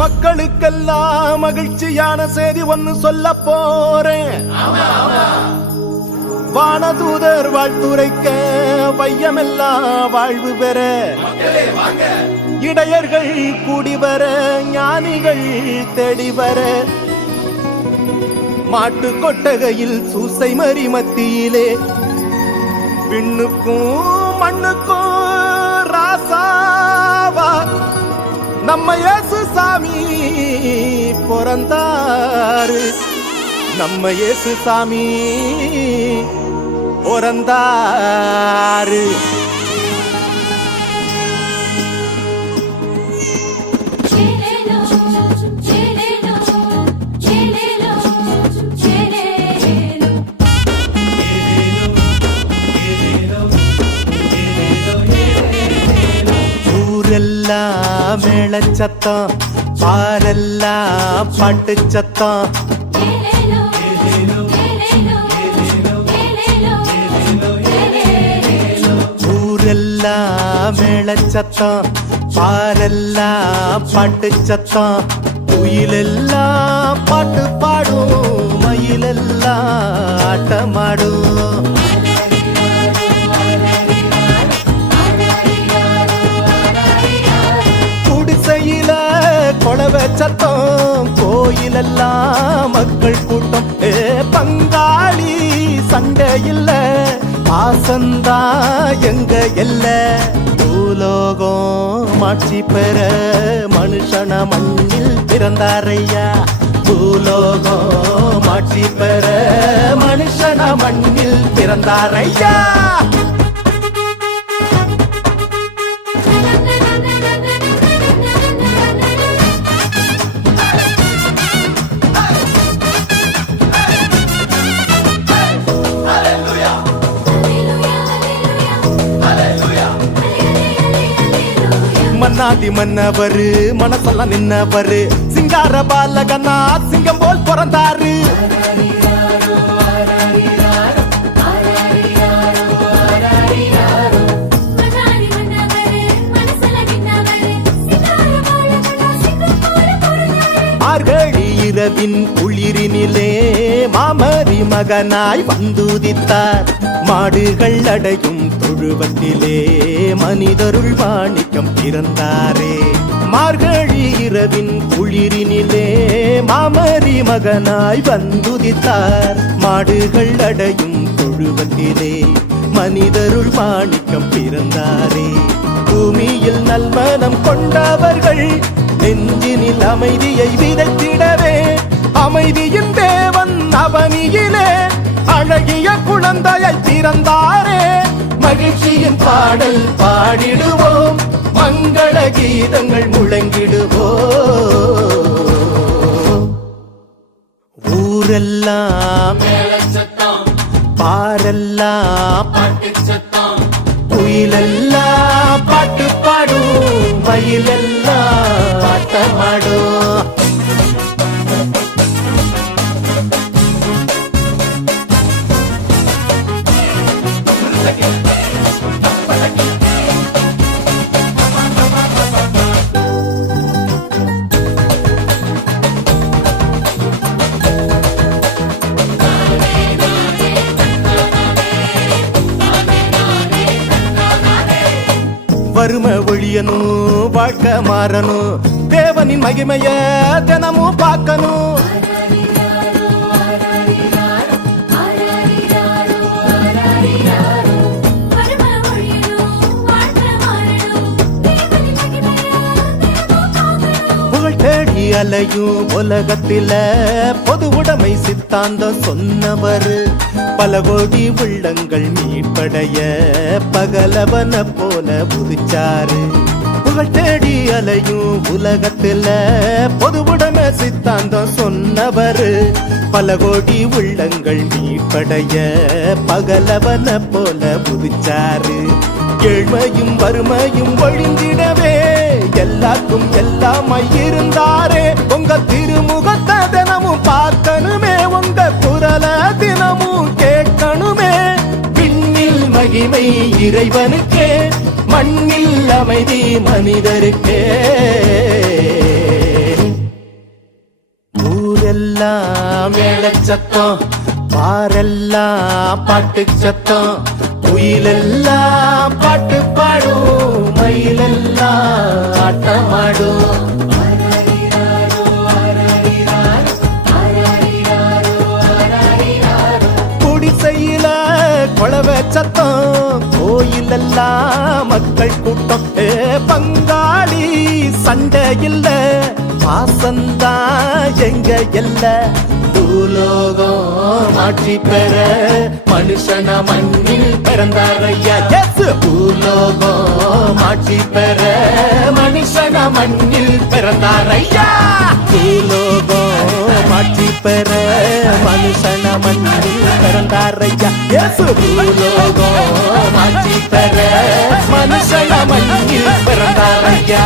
மக்களுக்கெல்லாம் மகிழ்ச்சியான செய்தி ஒன்னு சொல்ல போறேன். வானதூதர் வாழ்த்துரைக்க வையமெல்லாம் வாழ்வு பெற, இடையர்கள் கூடி வர, ஞானிகள் தேடி வர, மாட்டு கொட்டகையில் சூசை மறி மத்தியிலே விண்ணுக்கும் மண்ணுக்கும் ராசாவா நம்ம இயேசு சாமி பிறந்தாரு. நம்ம இயேசு சாமி பிறந்தாரு. ஊரெல்லாம் மேளச்சத்தம், பாரெல்லாம் பாட்டு சத்தம். ஊரெல்லாம் மேளச்சத்தம், பாரெல்லாம் பாட்டு சத்தம். குயிலெல்லாம் பாட்டு பாடும், மயிலெல்லாம் ஆட்டமாடும். கொளவ சத்தம், கோயிலெல்லாம் மக்கள் கூட்டம். பங்காளி சண்டை இல்ல, பாசந்தா எங்க எல்ல. பூலோகம் மாட்சி பெற மனுஷன மண்ணில் பிறந்தாரையா. பூலோகம் மாட்சி பெற மனுஷன மண்ணில் பிறந்தாரையா. மன்னாதி மன்னவரு மனசெல்லாம் நின்னவரு, சிங்கார பாலகனா சிங்கம் போல் பிறந்தாரு. மார்கழி இரவின் குளிரினிலே மாமரி மகனாய் வந்துதித்தார். மாடுகள் அடையும் தொழுவத்திலே மனிதருள் மாணிக்கம் பிறந்தாரே. மார்கழி இரவின் குளிரினிலே மாமரி மகனாய் வந்துதித்தார். மாடுகள் அடையும் தொழுவத்திலே மனிதருள் மாணிக்கம் பிறந்தாரே. பூமியில் நல்மனம் கொண்டவர்கள் நெஞ்சினில் அமைதியை விதைத்திடவே, அமைதியின் தேவன் அவனியிலே அழகிய குழந்தையை பிறந்தாரே. மகிழ்ச்சியின் பாடல் பாடிடுவோம், மங்கள கீதங்கள் முழங்கிடுவோம். ஊரெல்லாம் பாரெல்லாம் குயிலெல்லாம் பாட்டு பாடும், மயிலெல்லாம் ஆட்டமாடும். வறுமை ஒழியனும், வாழ்க்கை மாறணும், தேவனின் மகிமைய தினமும் பார்க்கணும். புகழ் தேடி அலையும் உலகத்தில பொது உடைமை சித்தாந்தம் சொன்னவர். பல கோடி உள்ளங்கள் மீட்படைய பகலவன போல புதிச்சாரு. புகழ் தேடி அலையும் உலகத்துல பொது உடைமை சித்தாந்தம் சொன்னவர். பல கோடி உள்ளங்கள் மீட்படைய பகலவன போல புதிச்சாரு. ஏழ்மையும் வறுமையும் ஒழிந்திடவே எல்லாருக்கும் எல்லாமாய் இருந்தாரே. உங்க திருமுகத்தை தினமும் பார்க்கணுமே, உங்க குரல தினமும் கேட்கணுமே. விண்ணில் மகிமை இறைவனுக்கே, மண்ணில் அமைதி மனிதருக்கே. ஊரெல்லாம் மேளச்சத்தம், பாரெல்லாம் பாட்டு சத்தம், குயிலெல்லாம் பாட்டு பாடும், மயிலெல்லாம் ஆட்டமாடும். குடிசையில குழவ சத்தம், கோயிலெல்லாம் மக்கள் கூட்டம். பங்காளி சண்டை இல்ல, பாசந்தா எங்க எல்ல. பூலோகம் ஆட்சி பெற மனுஷன மண்ணில் பிறந்தாரையா. பூலோகம் ஆட்சி பெற மனுஷன மண்ணில் பிறந்தாரையா. பூலோகம் ஆட்சி பெற மனுஷன மண்ணில் பிறந்தாரையா. பூலோகம் ஆட்சி பெற மனுஷன மண்ணில் பிறந்தாரையா.